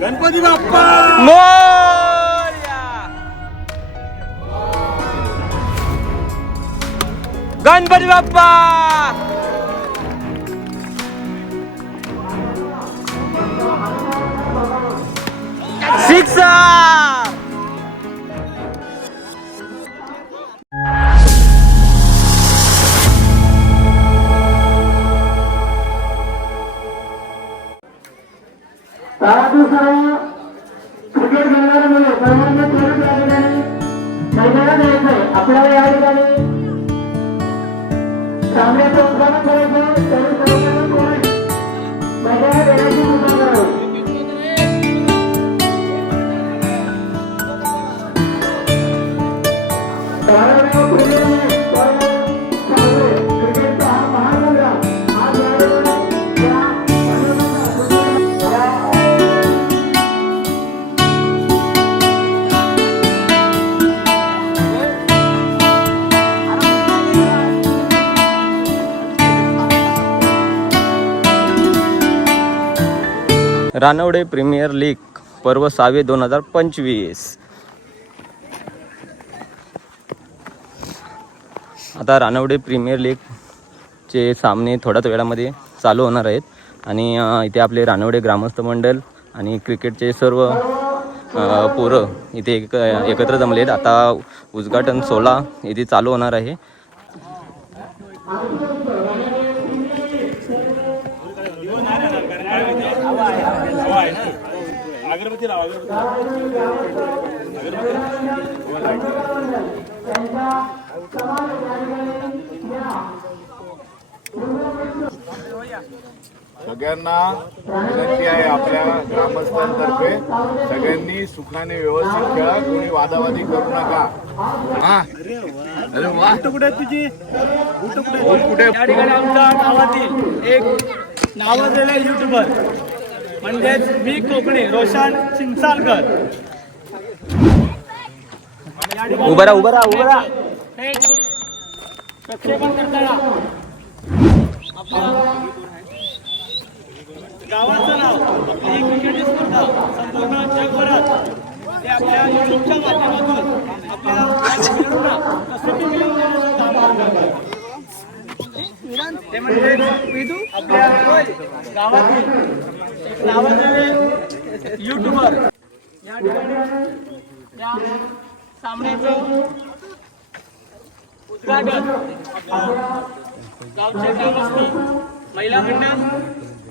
Ganpati Bappa! Ganpati Bappa six परंतु सर्व cricket खेळणारे मुले सर्वांनी खेळून या ठिकाणी मैदानात यायचंय आपल्याला या ठिकाणी सामन्याचं उद्घाटन करायचं तरी मैदानात येण्याची रानवडे प्रीमियर लीग पर्व सहावे दोन हजार पंचवीस. आता रानवडे प्रीमियर लीगचे सामने थोड्याच वेळामध्ये चालू होणार आहेत. आणि इथे आपले रानवडे ग्रामस्थ मंडळ आणि क्रिकेटचे सर्व पोरं इथे एक एकत्र जमले आहेत. आता उद्घाटन सोहळा इथे चालू होणार आहे. अगरबत्ती लावा सगळ्यांना विनंती आहे आपल्या ग्रामस्थांतर्फे सगळ्यांनी सुखाने व्यवस्थित खेळा कोणी वादावादी करू नका. हा. अरे वा. कुठे तुझी? कुठे कुठे? या ठिकाणी आमच्या गावातील एक नावाजलेला युट्यूबर म्हणजेच मी कोकणी रोशन चिंचालकर उभं राहा उभं राहा उभं राहा प्रक्षेपण करताना गावाचं नाव स्पर्धा संपूर्ण जगभरात ते आपल्या युट्यूबच्या माध्यमातून आपल्या प्रसिद्धी काम करतात. ते म्हणजे आपल्या गावातील नावाजलेले युट्यूबर या ठिकाणी या सामन्याचं उद्घाटन आपल्या गावचे ग्रामस्थ महिला मंडळ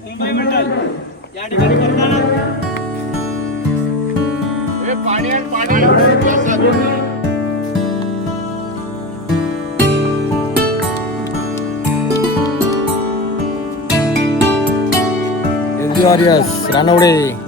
मुंबई मंडळ या ठिकाणी करताना. पाणी आणि पाणी ग्लासात. रानवडे या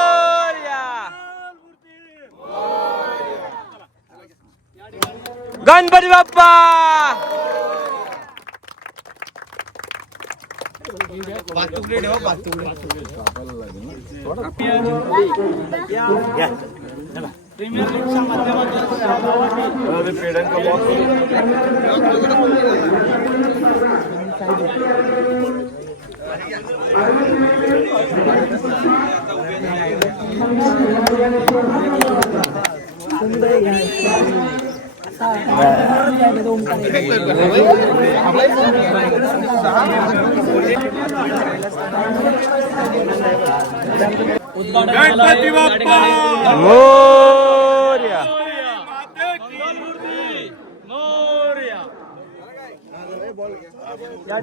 गणपती बाप्पा प्रीमियर लीगच्या माध्यमातून या गावातील गणपती बाप्पा मोर्या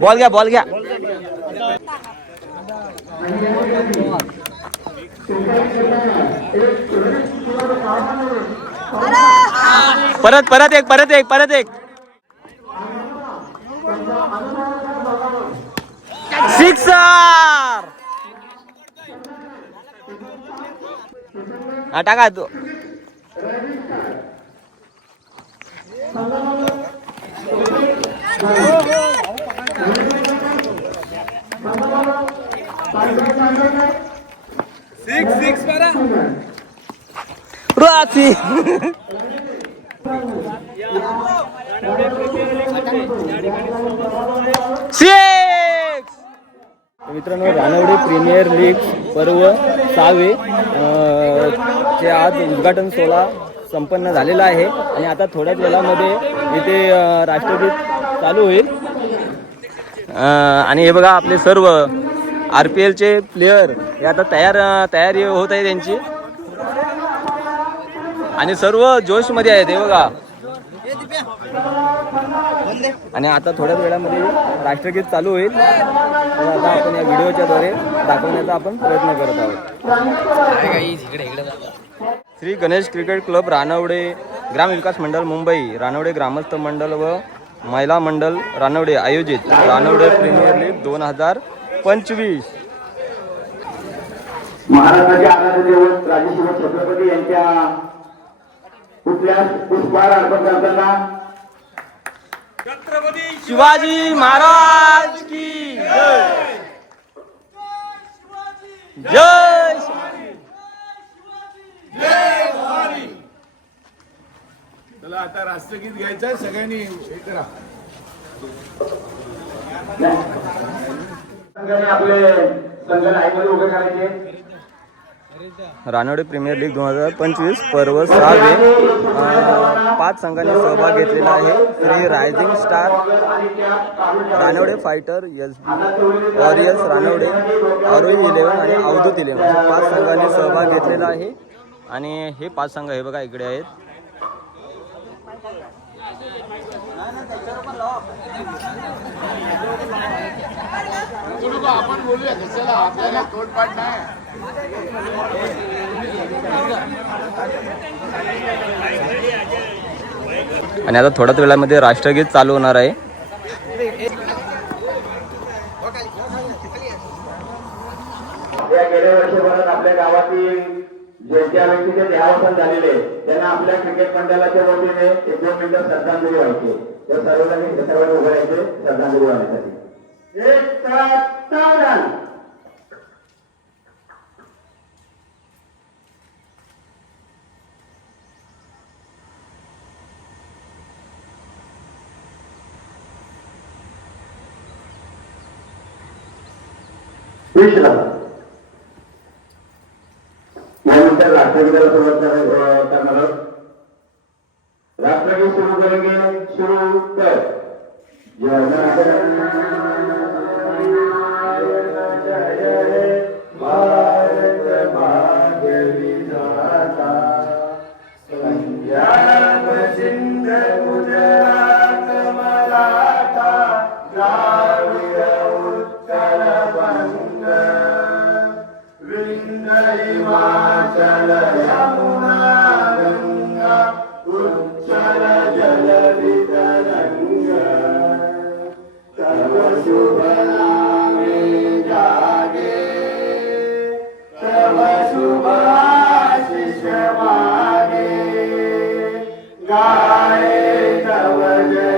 बॉल घ्या बॉल घ्या परत परत एक परत एक परत एक. सिक्सर हा टाका तू. सिक्स सिक्स करा राची. सिक्स मित्रांनो रानवडे प्रीमियर लीग पर्व सहावे चे आज उद्घाटन सोहळा संपन्न झालेला आहे. आणि आता थोड्याच वेळामध्ये इथे राष्ट्रगीत चालू होईल. आणि हे बघा आपले सर्व आर पी एलचे प्लेयर हे आता तयार तयारी होत आहे त्यांची. आणि सर्व जोशमध्ये आहेत हे बघा. आणि आता थोड्याच वेळामध्ये राष्ट्रगीत चालू होईल. आता आपण या व्हिडिओच्या द्वारे दाखवण्याचा आपण प्रयत्न करत आहोत. Shri Ganesh cricket club Ranwade Gram Vikas Mandal Mumbai. Ranwade ग्रामस्थ मंडळ व महिला मंडळ रानवडे आयोजित. रानवडे प्रीमियर लीग दोन हजार पंचवीस. महाराष्ट्राचे आराध्य छत्रपती यांच्या पुतळ्यास पुष्पहार अर्पण करताना शिवाजी महाराज की जय. जय. चला आता राष्ट्रगीत घ्यायचं सगळ्यांनी हे करा. आपले संघ लाईनमध्ये उभे करायचे. रानोडे प्रीमियर लीग दोन हजार पंचवीस पर्व सहावे पाच संघांनी सहभाग घेतलेला आहे. Shri rising star Ranwade fighter S B warriors Ranwade Aarohi eleven आणि अवधूत इलेव्हन. पाच संघांनी सहभाग घेतलेला आहे. आणि हे पाच संघ हे बघा इकडे आहेत. आपण बोलूया कशाला? आपल्याला तोडपाठ नाही आणि आता थोड्याच वेळामध्ये राष्ट्रगीत चालू होणार आहे. या गेल्या वर्षभरात आपल्या गावातील जे ज्या व्यक्तीचे देहावसान झालेले त्यांना आपल्या क्रिकेट मंडळाच्या वतीने एक दोन मिनिटं श्रद्धांजली व्हायची. त्या सर्वांनी सर्वांनी उभे राहायचे. श्रद्धांजली वाहण्यासाठी. एक विष विश्राम यानंतर राष्ट्रगीताला सुरुवात हिमाचल यमुना गंगा उच्चल जल वितरंग तव शुभ नामे जागे तव शुभ आशीष मागे गाये तव जय।